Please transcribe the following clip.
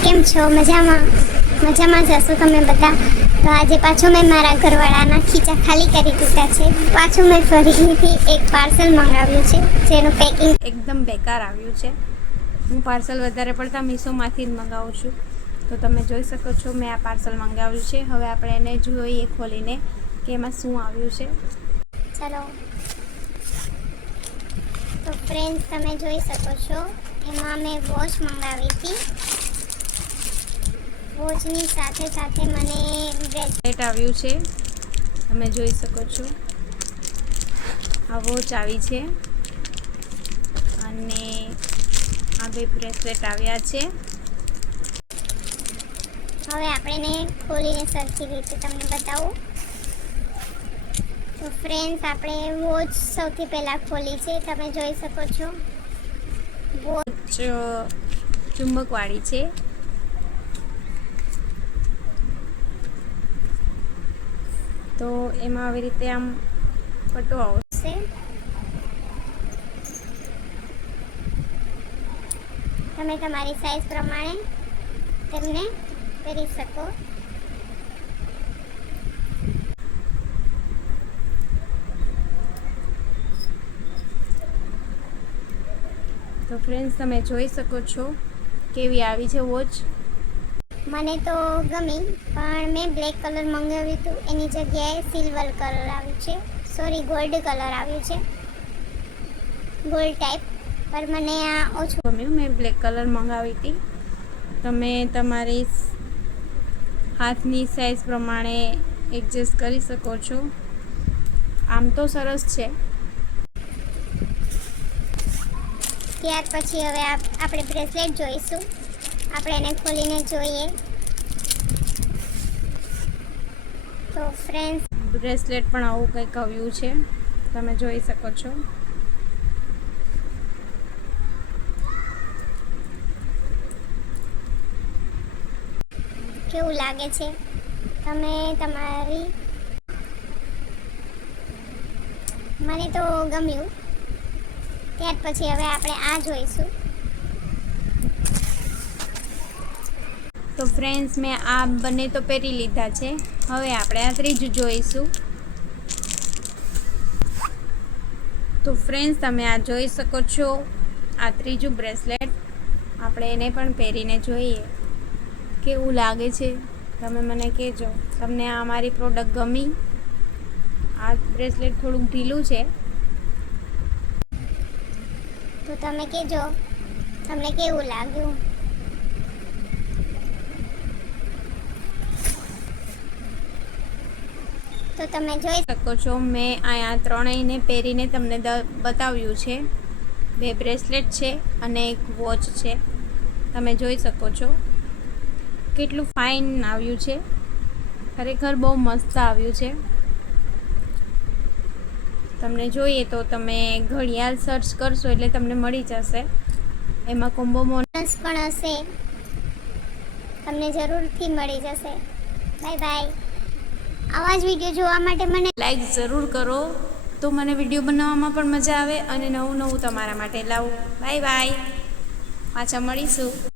કેમ છો? મજામાં જશો તમે બધા? તો આજે પાછો મેં મારા ઘરવાળાના ખીચા ખાલી કરી દીધા છે. પાછું મેં ફરીથી એક પાર્સલ મંગાવ્યું છે જેનું પેકિંગ એકદમ બેકાર આવ્યું છે. હું પાર્સલ વધારે પડતા મીશોમાંથી જ મંગાવું છું. તો તમે જોઈ શકો છો મેં આ પાર્સલ મંગાવ્યું છે. હવે આપણે એને જોઈએ ખોલીને કે એમાં શું આવ્યું છે. ચલો, તો ફ્રેન્ડ્સ તમે જોઈ શકો છો એમાં મેં વોચ મંગાવી હતી. વોચની સાથે સાથે મને બ્રેસલેટ આવ્યું છે. તમે જોઈ શકો છો આ વોચ આવી છે અને આ બે બ્રેસલેટ આવ્યા છે. હવે આપણે એને ખોલીને સરખી રીતે તમને બતાવું. તો ફ્રેન્ડ્સ આપણે વોચ સૌથી પહેલાં ખોલી છે. તમે જોઈ શકો છો વોચ ચુંબકવાળી છે. તો એમાં આવી રીતે આમ પટ્ટો આવશે. તમે તમારી સાઈઝ પ્રમાણે તેમને પહેરી શકો. તો ફ્રેન્ડ્સ તમે જોઈ શકો છો કેવી આવી છે વોચ. મને તો ગમી, પણ મેં બ્લેક કલર મંગાવ્યું હતું એની જગ્યાએ સિલ્વર કલર આવ્યું છે. સોરી, ગોલ્ડ કલર આવ્યું છે, ગોલ્ડ ટાઈપ. પર મને આ ઓછું ગમ્યું. મેં બ્લેક કલર મંગાવી હતી. તમે તમારી હાથની સાઈઝ પ્રમાણે એડજસ્ટ કરી શકો છો. આમ તો સરસ છે. ત્યાર પછી હવે આપણે બ્રેસલેટ જોઈશું. આપણે એને ખોલીને જોઈએ. તો ફ્રેન્ડ્સ, બ્રેસલેટ પણ આવું કંઈક આવ્યું છે. તમે જોઈ શકો છો. કેવું લાગે છે? તમે તમારી મને તો ગમ્યું. ત્યાર પછી હવે આપણે આ જોઈશું. તો ફ્રેન્ડ્સ, મેં આ બંને તો પહેરી લીધા છે. હવે આપણે આ ત્રીજું જોઈશું. તો ફ્રેન્ડ્સ, તમે આ જોઈ શકો છો આ ત્રીજું બ્રેસલેટ. આપણે એને પણ પહેરીને જોઈએ કેવું લાગે છે. તમે મને કહેજો તમને આ મારી પ્રોડક્ટ ગમી. આ બ્રેસલેટ થોડુંક ઢીલું છે. તો તમે કહેજો તમને કેવું લાગ્યું. તો તમે જોઈ શકો છો મેં અહીંયા ત્રણેયને પહેરીને તમને બતાવ્યું છે. બે બ્રેસલેટ છે અને એક વોચ છે. તમે જોઈ શકો છો કેટલું ફાઇન આવ્યું છે. ખરેખર બહુ મસ્ત આવ્યું છે. તમને જોઈએ તો તમે ઘડિયાળ સર્ચ કરશો એટલે તમને મળી જશે. એમાં કોમ્બો બોનસ પણ હશે, તમને જરૂરથી મળી જશે. Bye bye. આવા જ વિડીયો જોવા માટે મને લાઈક જરૂર કરો, તો મને વિડીયો બનાવવામાં પણ મજા આવે અને નવું તમારા માટે લાવું. Bye bye. પાછા મળીશું.